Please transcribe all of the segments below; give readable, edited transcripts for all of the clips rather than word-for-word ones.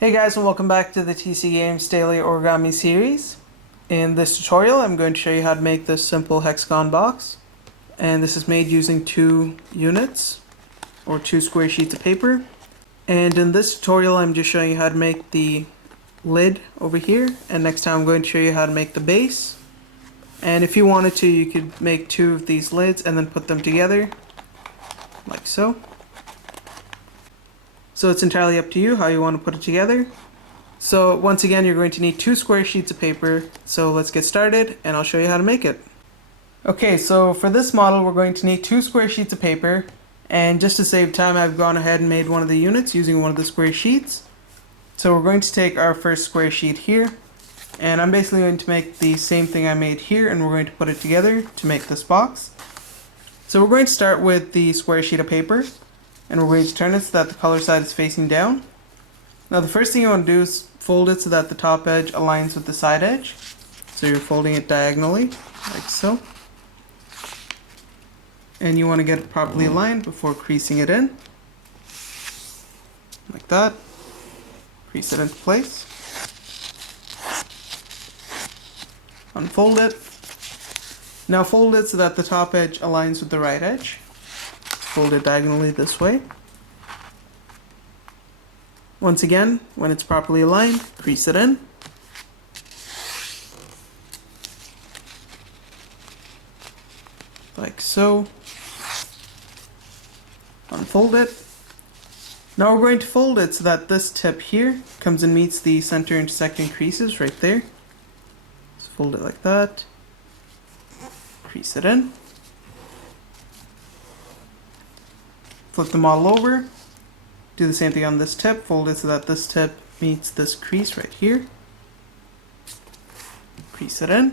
Hey guys, and welcome back to the TC Games Daily Origami series. In this tutorial I'm going to show you how to make this simple hexagon box, and this is made using two units or two square sheets of paper. And in this tutorial I'm just showing you how to make the lid over here, and next time I'm going to show you how to make the base. And if you wanted to, you could make two of these lids and then put them together like so. So it's entirely up to you how you want to put it together. So once again, you're going to need two square sheets of paper. So let's get started and I'll show you how to make it. Okay, so for this model we're going to need two square sheets of paper, and just to save time I've gone ahead and made one of the units using one of the square sheets. So we're going to take our first square sheet here, and I'm basically going to make the same thing I made here, and we're going to put it together to make this box. So we're going to start with the square sheet of paper, and we're going to turn it so that the color side is facing down. Now the first thing you want to do is fold it so that the top edge aligns with the side edge. So you're folding it diagonally, like so. And you want to get it properly aligned before creasing it in. Like that. Crease it into place. Unfold it. Now fold it so that the top edge aligns with the right edge. Fold it diagonally this way. Once again, when it's properly aligned, crease it in. Like so. Unfold it. Now we're going to fold it so that this tip here comes and meets the center intersecting creases right there. So fold it like that. Crease it in. Flip the model over, do the same thing on this tip, fold it so that this tip meets this crease right here. Crease it in.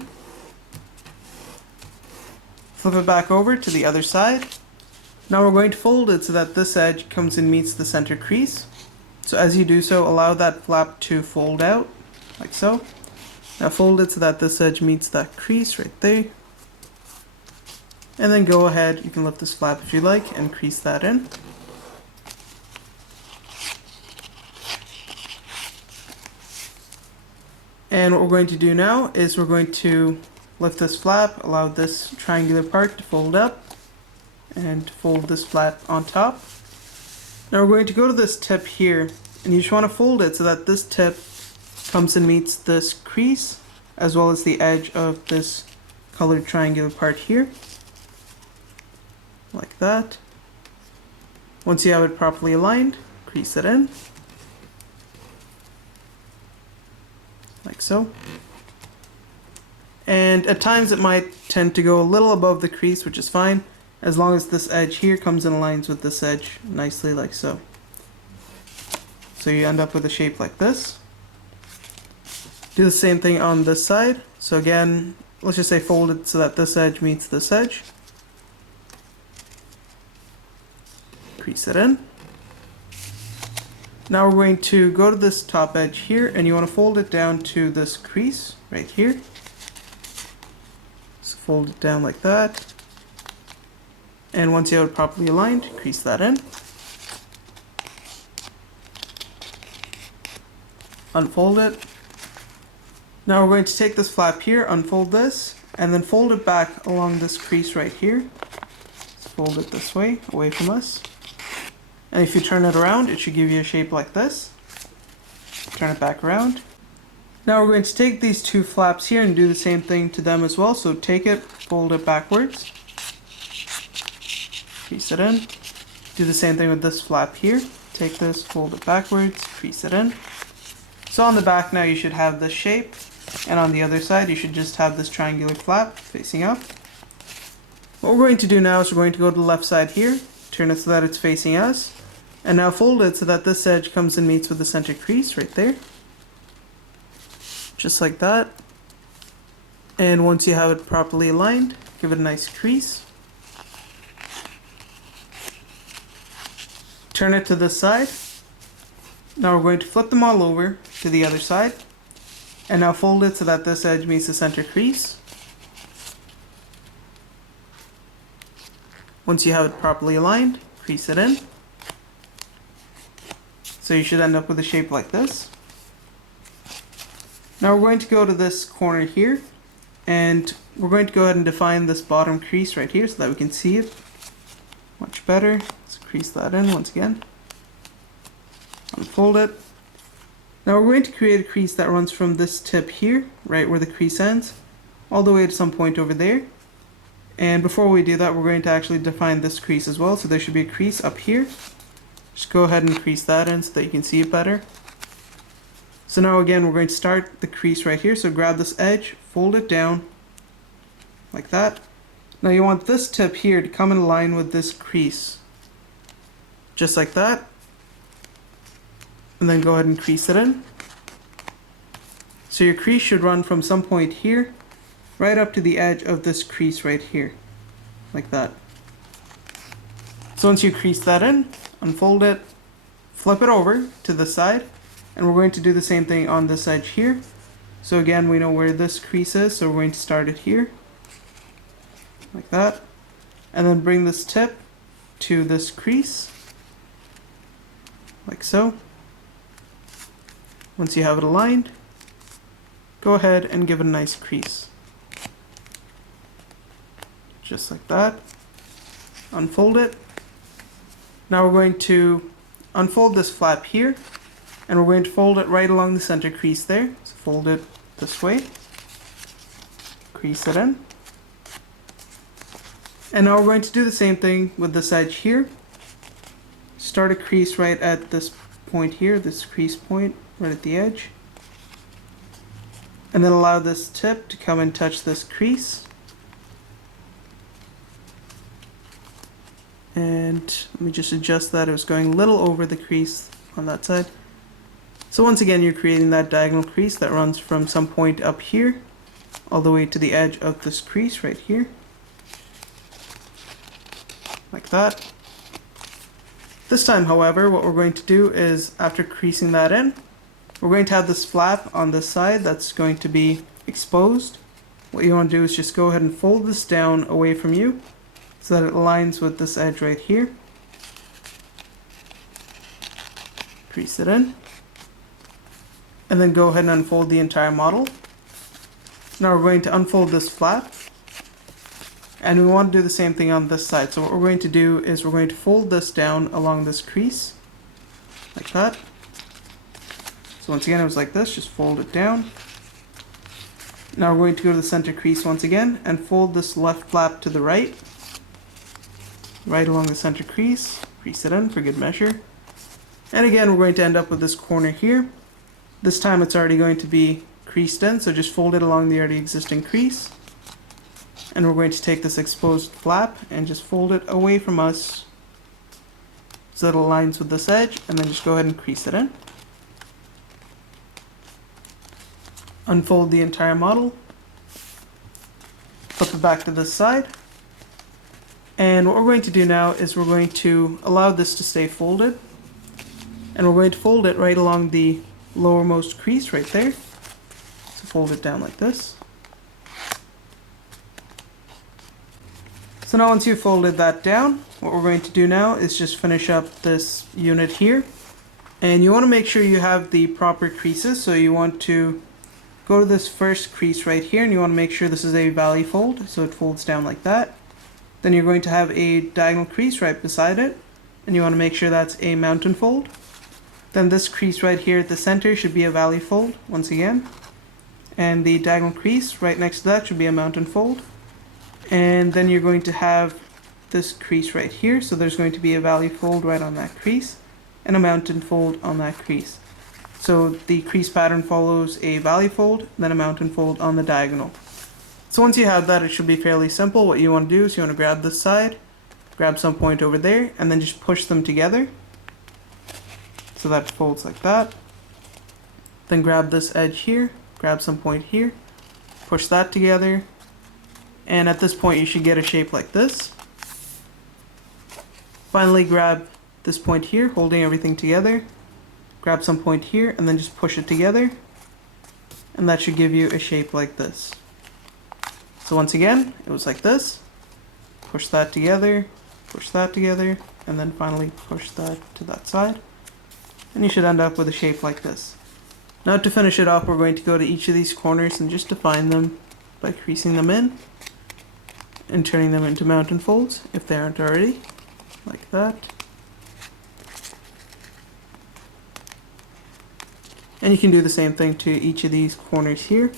Flip it back over to the other side. Now we're going to fold it so that this edge comes and meets the center crease. So as you do so, allow that flap to fold out, like so. Now fold it so that this edge meets that crease right there. And then go ahead, you can lift this flap if you like, and crease that in. And what we're going to do now is we're going to lift this flap, allow this triangular part to fold up, and fold this flap on top. Now we're going to go to this tip here, and you just want to fold it so that this tip comes and meets this crease, as well as the edge of this colored triangular part here. Like that. Once you have it properly aligned, crease it in. Like so. And at times it might tend to go a little above the crease, which is fine, as long as this edge here comes and aligns with this edge nicely, like so. So you end up with a shape like this. Do the same thing on this side. So again, let's just say fold it so that this edge meets this edge. Crease it in. Now we're going to go to this top edge here, and you want to fold it down to this crease right here. So fold it down like that. And once you have it properly aligned, crease that in. Unfold it. Now we're going to take this flap here, unfold this, and then fold it back along this crease right here. So fold it this way, away from us. And if you turn it around, it should give you a shape like this. Turn it back around. Now we're going to take these two flaps here and do the same thing to them as well. So take it, fold it backwards. Crease it in. Do the same thing with this flap here. Take this, fold it backwards, crease it in. So on the back now you should have this shape. And on the other side you should just have this triangular flap facing up. What we're going to do now is we're going to go to the left side here. Turn it so that it's facing us. And now fold it so that this edge comes and meets with the center crease right there. Just like that. And once you have it properly aligned, give it a nice crease. Turn it to this side. Now we're going to flip them all over to the other side. And now fold it so that this edge meets the center crease. Once you have it properly aligned, crease it in. So you should end up with a shape like this. Now we're going to go to this corner here, and we're going to go ahead and define this bottom crease right here so that we can see it much better. Let's crease that in once again. Unfold it. Now we're going to create a crease that runs from this tip here, right where the crease ends, all the way to some point over there. And before we do that, we're going to actually define this crease as well. So there should be a crease up here. Just go ahead and crease that in so that you can see it better. So now again, we're going to start the crease right here. So grab this edge, fold it down like that. Now you want this tip here to come in line with this crease, just like that. And then go ahead and crease it in. So your crease should run from some point here right up to the edge of this crease right here, like that. So once you crease that in, unfold it, flip it over to the side, and we're going to do the same thing on this edge here. So again, we know where this crease is, so we're going to start it here, like that, and then bring this tip to this crease, like so. Once you have it aligned, go ahead and give it a nice crease. Just like that. Unfold it. Now we're going to unfold this flap here, and we're going to fold it right along the center crease there. So fold it this way. Crease it in. And now we're going to do the same thing with this edge here. Start a crease right at this point here, this crease point right at the edge. And then allow this tip to come and touch this crease. And let me just adjust that. It was going a little over the crease on that side. So once again, you're creating that diagonal crease that runs from some point up here all the way to the edge of this crease right here, like that. This time, however, what we're going to do is, after creasing that in, we're going to have this flap on this side that's going to be exposed. What you want to do is just go ahead and fold this down away from you so that it aligns with this edge right here. Crease it in. And then go ahead and unfold the entire model. Now we're going to unfold this flap. And we want to do the same thing on this side. So what we're going to do is we're going to fold this down along this crease, like that. So once again, it was like this, just fold it down. Now we're going to go to the center crease once again and fold this left flap to the right along the center crease, crease it in for good measure. And again, we're going to end up with this corner here. This time it's already going to be creased in, so just fold it along the already existing crease. And we're going to take this exposed flap and just fold it away from us so that it aligns with this edge, and then just go ahead and crease it in. Unfold the entire model, flip it back to this side, and what we're going to do now is we're going to allow this to stay folded, and we're going to fold it right along the lowermost crease right there. So fold it down like this. So now once you've folded that down, what we're going to do now is just finish up this unit here, and you want to make sure you have the proper creases. So you want to go to this first crease right here, and you want to make sure this is a valley fold, so it folds down like that. Then you're going to have a diagonal crease right beside it, and you want to make sure that's a mountain fold. Then this crease right here at the center should be a valley fold once again, and the diagonal crease right next to that should be a mountain fold. And then you're going to have this crease right here, so there's going to be a valley fold right on that crease and a mountain fold on that crease. So the crease pattern follows a valley fold, then a mountain fold on the diagonal. So once you have that, it should be fairly simple. What you want to do is you want to grab this side, grab some point over there, and then just push them together so that it folds like that. Then grab this edge here, grab some point here, push that together, and at this point you should get a shape like this. Finally, grab this point here, holding everything together, grab some point here, and then just push it together, and that should give you a shape like this. So once again, it was like this. Push that together, and then finally push that to that side, and you should end up with a shape like this. Now to finish it off, we're going to go to each of these corners and just define them by creasing them in and turning them into mountain folds if they aren't already, like that. And you can do the same thing to each of these corners here.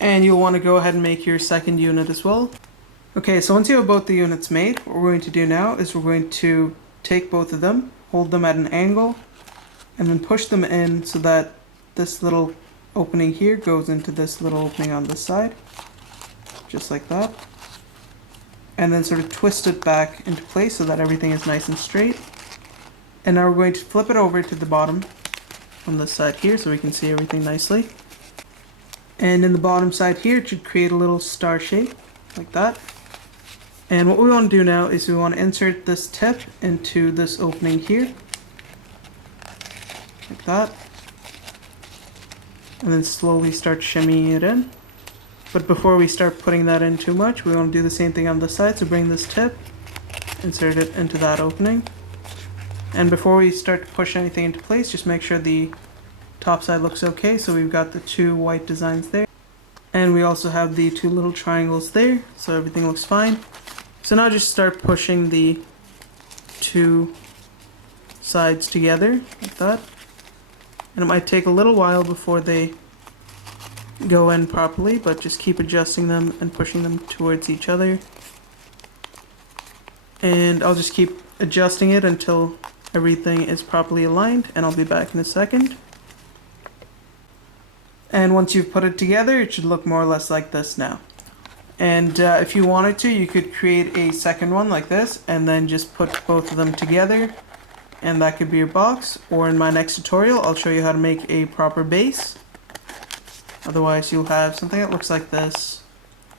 And you'll want to go ahead and make your second unit as well. Okay, so once you have both the units made, what we're going to do now is we're going to take both of them, hold them at an angle, and then push them in so that this little opening here goes into this little opening on this side, just like that. And then sort of twist it back into place so that everything is nice and straight. And now we're going to flip it over to the bottom on this side here so we can see everything nicely. And in the bottom side here, it should create a little star shape, like that. And what we want to do now is we want to insert this tip into this opening here, like that. And then slowly start shimmying it in. But before we start putting that in too much, we want to do the same thing on this side. So bring this tip, insert it into that opening. And before we start to push anything into place, just make sure the top side looks okay. So we've got the two white designs there. And we also have the two little triangles there. So everything looks fine. So now just start pushing the two sides together like that. And it might take a little while before they go in properly, but just keep adjusting them and pushing them towards each other. And I'll just keep adjusting it until everything is properly aligned, and I'll be back in a second. And once you've put it together, it should look more or less like this now. And if you wanted to, you could create a second one like this, and then just put both of them together, and that could be your box. Or in my next tutorial, I'll show you how to make a proper base. Otherwise, you'll have something that looks like this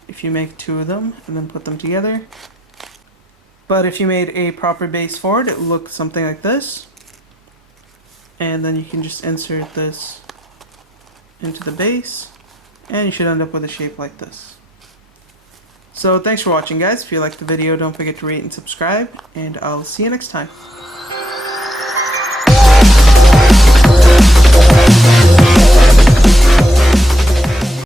if you make two of them and then put them together. But if you made a proper base for it, it will look something like this. And then you can just insert this into the base, and you should end up with a shape like this. So thanks for watching, guys. If you liked the video, don't forget to rate and subscribe, and I'll see you next time.